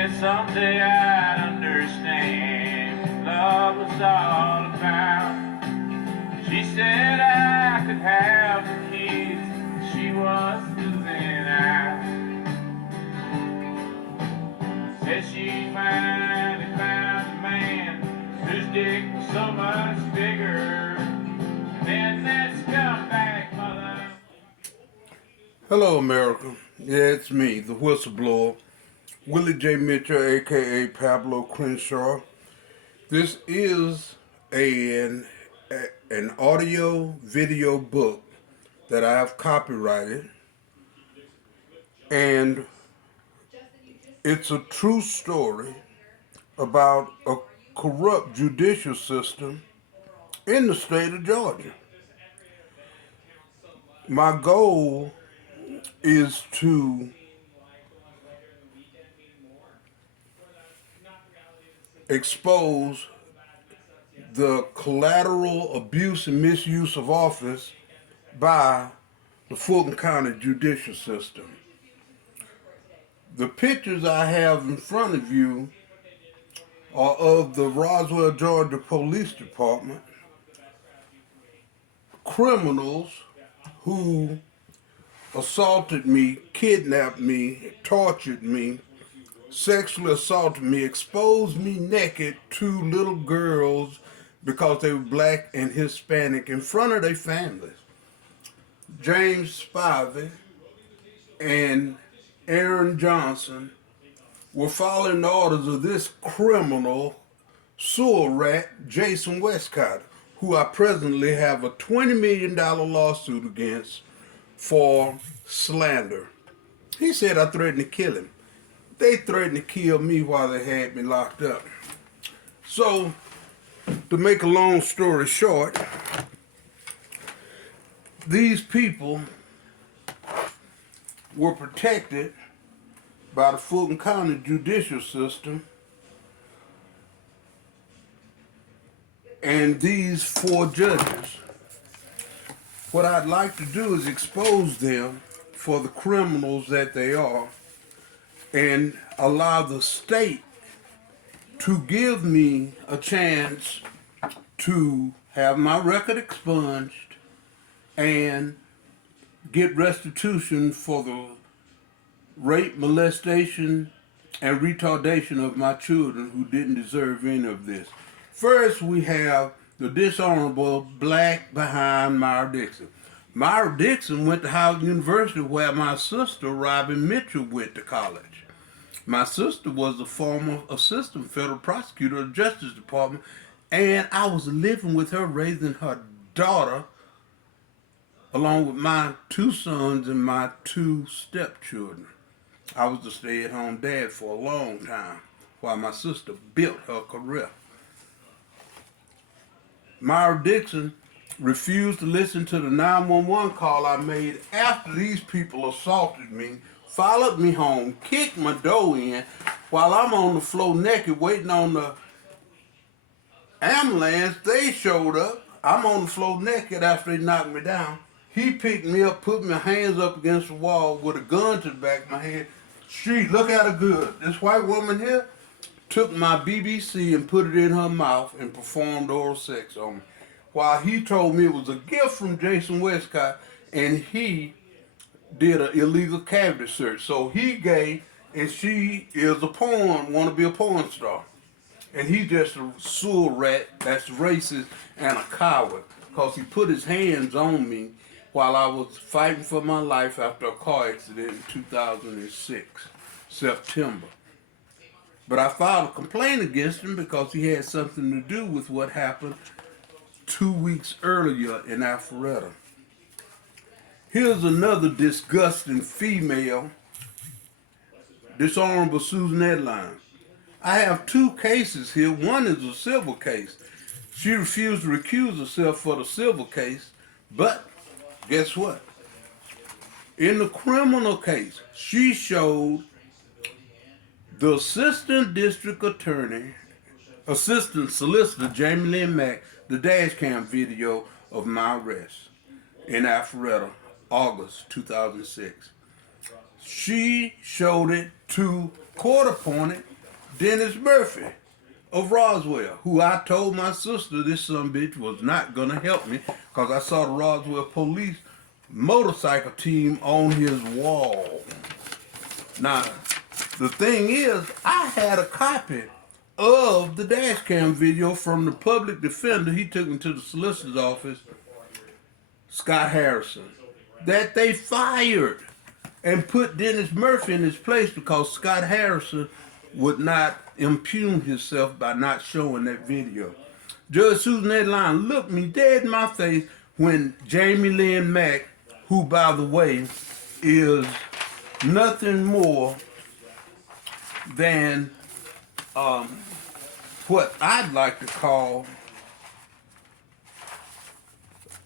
said someday I'd understand what love was all about. She said I could have the kids she was losing out. Said she finally found a man whose dick was so much bigger than that scumbag mother. Hello, America. Yeah, it's me, the Whistleblower, Willie J. Mitchell, aka Pablo Crenshaw. This is an audio video book that I have copyrighted, and it's a true story about a corrupt judicial system in the state of Georgia. My goal is to expose the collateral abuse and misuse of office by the Fulton County judicial system. The pictures I have in front of you are of the Roswell, Georgia Police Department criminals who assaulted me, kidnapped me, tortured me, sexually assaulted me, exposed me naked to little girls because they were black and Hispanic in front of their families. James Spivey and Aaron Johnson were following the orders of this criminal sewer rat, Jason Westcott, who I presently have a $20 million lawsuit against for slander. He said I threatened to kill him. They threatened to kill me while they had me locked up. So, to make a long story short, these people were protected by the Fulton County judicial system, and these 4 judges. What I'd like to do is expose them for the criminals that they are and allow the state to give me a chance to have my record expunged and get restitution for the rape, molestation, and retardation of my children who didn't deserve any of this. First, we have the dishonorable black behind Myra Dixon. Myra Dixon went to Howard University where my sister, Robin Mitchell, went to college. My sister was a former assistant federal prosecutor of the Justice Department, and I was living with her, raising her daughter, along with my 2 sons and my 2 stepchildren. I was the stay-at-home dad for a long time while my sister built her career. Myra Dixon refused to listen to the 911 call I made after these people assaulted me, followed me home, kicked my door in while I'm on the floor naked waiting on the ambulance. They showed up. I'm on the floor naked after they knocked me down. He picked me up, put my hands up against the wall with a gun to the back of my head. She, look at her good. This white woman here took my BBC and put it in her mouth and performed oral sex on me. While he told me it was a gift from Jason Westcott and he did an illegal cavity search. So he gay and she is a porn, want to be a porn star. And he's just a sewer rat that's racist and a coward because he put his hands on me while I was fighting for my life after a car accident in 2006, September. But I filed a complaint against him because he had something to do with what happened 2 weeks earlier in Alpharetta. Here's another disgusting female, dishonorable Susan Edline. I have 2 cases here. One is a civil case. She refused to recuse herself for the civil case, but guess what? In the criminal case, she showed the assistant district attorney, assistant solicitor Jamie Lynn Mack, the dash cam video of my arrest in Alpharetta, August 2006. She showed it to court-appointed Dennis Murphy of Roswell, who I told my sister this son bitch was not gonna help me because I saw the Roswell police motorcycle team on his wall. Now, the thing is, I had a copy of the dash cam video from the public defender. He took me to the solicitor's office, Scott Harrison, that they fired and put Dennis Murphy in his place because Scott Harrison would not impugn himself by not showing that video. Judge Susan Edline looked me dead in my face when Jamie Lynn Mack, who, by the way, is nothing more than what I'd like to call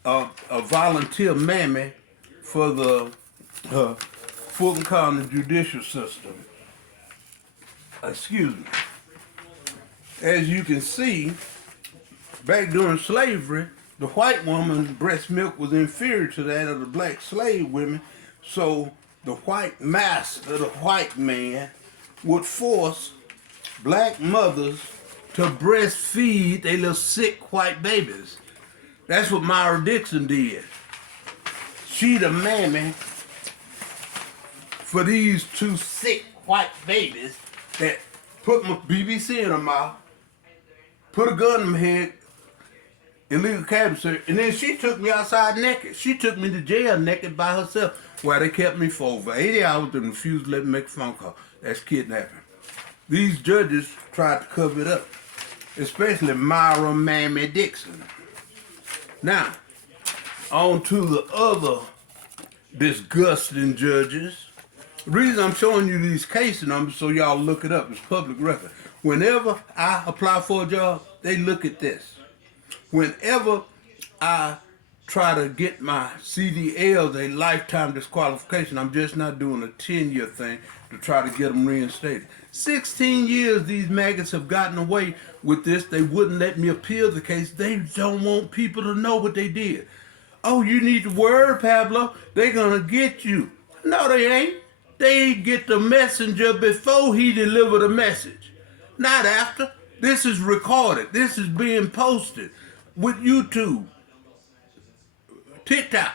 a volunteer mammy for the Fulton County judicial system. Excuse me. As you can see, back during slavery, the white woman's breast milk was inferior to that of the black slave women, so the white master, the white man, would force black mothers to breastfeed their little sick white babies. That's what Myra Dixon did. She the mammy for these two sick white babies that put my BBC in her mouth, put a gun in my head, illegal cabin search, and then she took me outside naked. She took me to jail naked by herself, while they kept me for over 80 hours and refused to let me make a phone call. That's kidnapping. These judges tried to cover it up, especially Myra Mammy Dixon. Now, on to the other disgusting judges. The reason I'm showing you these case numbers so y'all look it up, it's public record. Whenever I apply for a job, they look at this. Whenever I try to get my CDLs a lifetime disqualification, I'm just not doing a 10-year thing to try to get them reinstated. 16 years these maggots have gotten away with this. They wouldn't let me appeal the case. They don't want people to know what they did. Oh, you need the word, Pablo. They're gonna get you. No, they ain't. They get the messenger before he delivered the message, not after. This is recorded. This is being posted with YouTube, TikTok,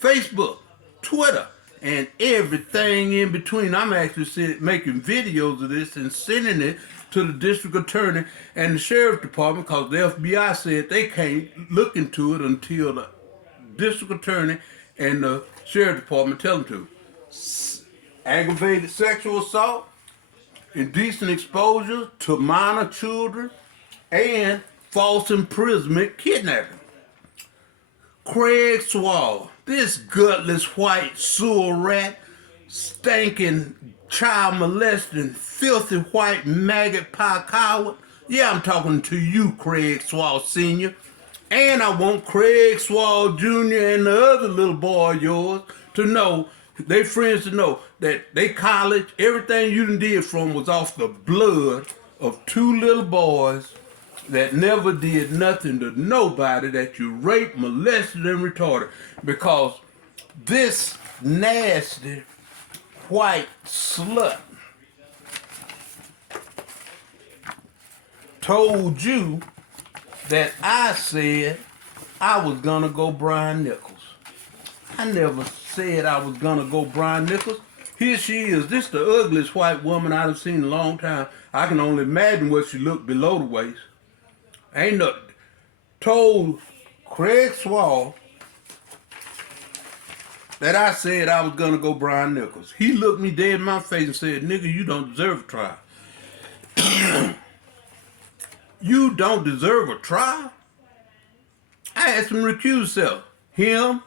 Facebook, Twitter, and everything in between. I'm actually making videos of this and sending it to the district attorney and the sheriff's department because the FBI said they can't look into it until the district attorney and the sheriff's department tell them to. Aggravated sexual assault, indecent exposure to minor children, and false imprisonment, kidnapping. Craig Swall, this gutless white sewer rat, stinking, child molesting, filthy white maggot pie coward. Yeah, I'm talking to you, Craig Swall Sr. And I want Craig Swall Jr. and the other little boy of yours to know, they friends to know, that they college, everything you done did from was off the blood of two little boys that never did nothing to nobody, that you raped, molested, and retarded. Because this nasty white slut told you that I said I was gonna go Brian Nichols. I never said I was gonna go Brian Nichols. Here she is. This the ugliest white woman I've seen in a long time. I can only imagine what she looked below the waist. Ain't no. Told Craig Swall that I said I was gonna go Brian Nichols. He looked me dead in my face and said, "Nigga, you don't deserve a trial." You don't deserve a trial? I asked him to recuse himself. Him,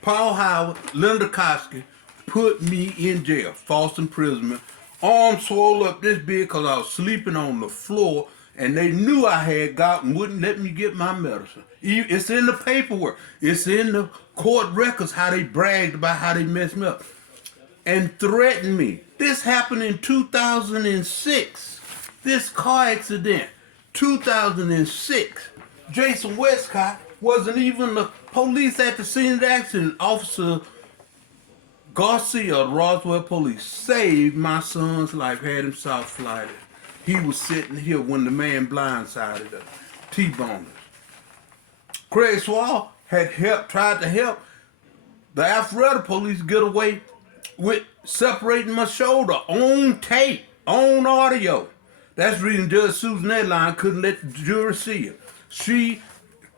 Paul Howard, Linda Koski put me in jail, false imprisonment. Arm swole up this big because I was sleeping on the floor and they knew I had gout and wouldn't let me get my medicine. It's in the paperwork. It's in the court records how they bragged about how they messed me up and threatened me. This happened in 2006. This car accident, 2006. Jason Westcott wasn't even the police at the scene of the accident. Officer Garcia of Roswell Police saved my son's life, had him soft flighted. He was sitting here when the man blindsided us, T-boned us. Crenshaw had tried to help the Alpharetta police get away with separating my shoulder on tape, on audio. That's the reason Judge Susan Edline couldn't let the jury see it. She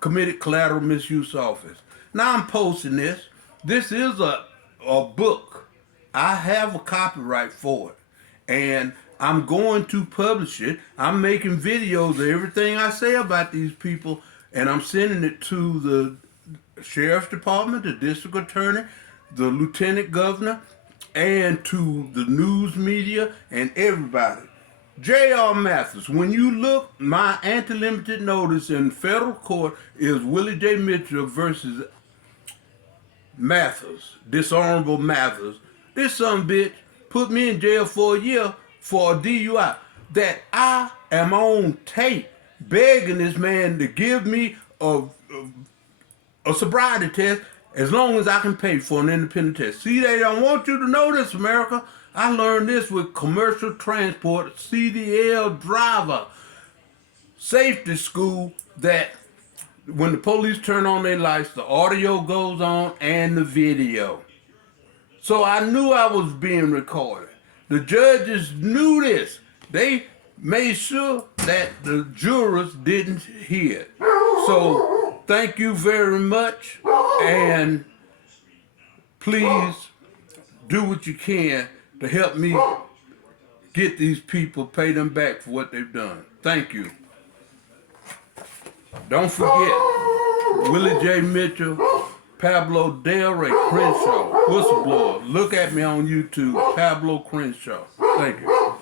committed collateral misuse office. Now I'm posting this. This is a book. I have a copyright for it. And I'm going to publish it. I'm making videos of everything I say about these people, and I'm sending it to the Sheriff's Department, the District Attorney, the Lieutenant Governor, and to the news media and everybody. J.R. Mathis, when you look, my anti-limited notice in federal court is Willie J. Mitchell versus Mathis, dishonorable Mathis. This son bitch put me in jail for a year for a DUI that I am on tape begging this man to give me a sobriety test as long as I can pay for an independent test. See, they don't want you to know this, America. I learned this with commercial transport, CDL driver, safety school, that when the police turn on their lights, the audio goes on and the video. So I knew I was being recorded. The judges knew this. They made sure that the jurors didn't hear it. So thank you very much, and please do what you can to help me get these people, pay them back for what they've done. Thank you. Don't forget, Willie J. Mitchell, Pablo Del Rey, Crenshaw, Whistleblower. Look at me on YouTube, Pablo Crenshaw. Thank you.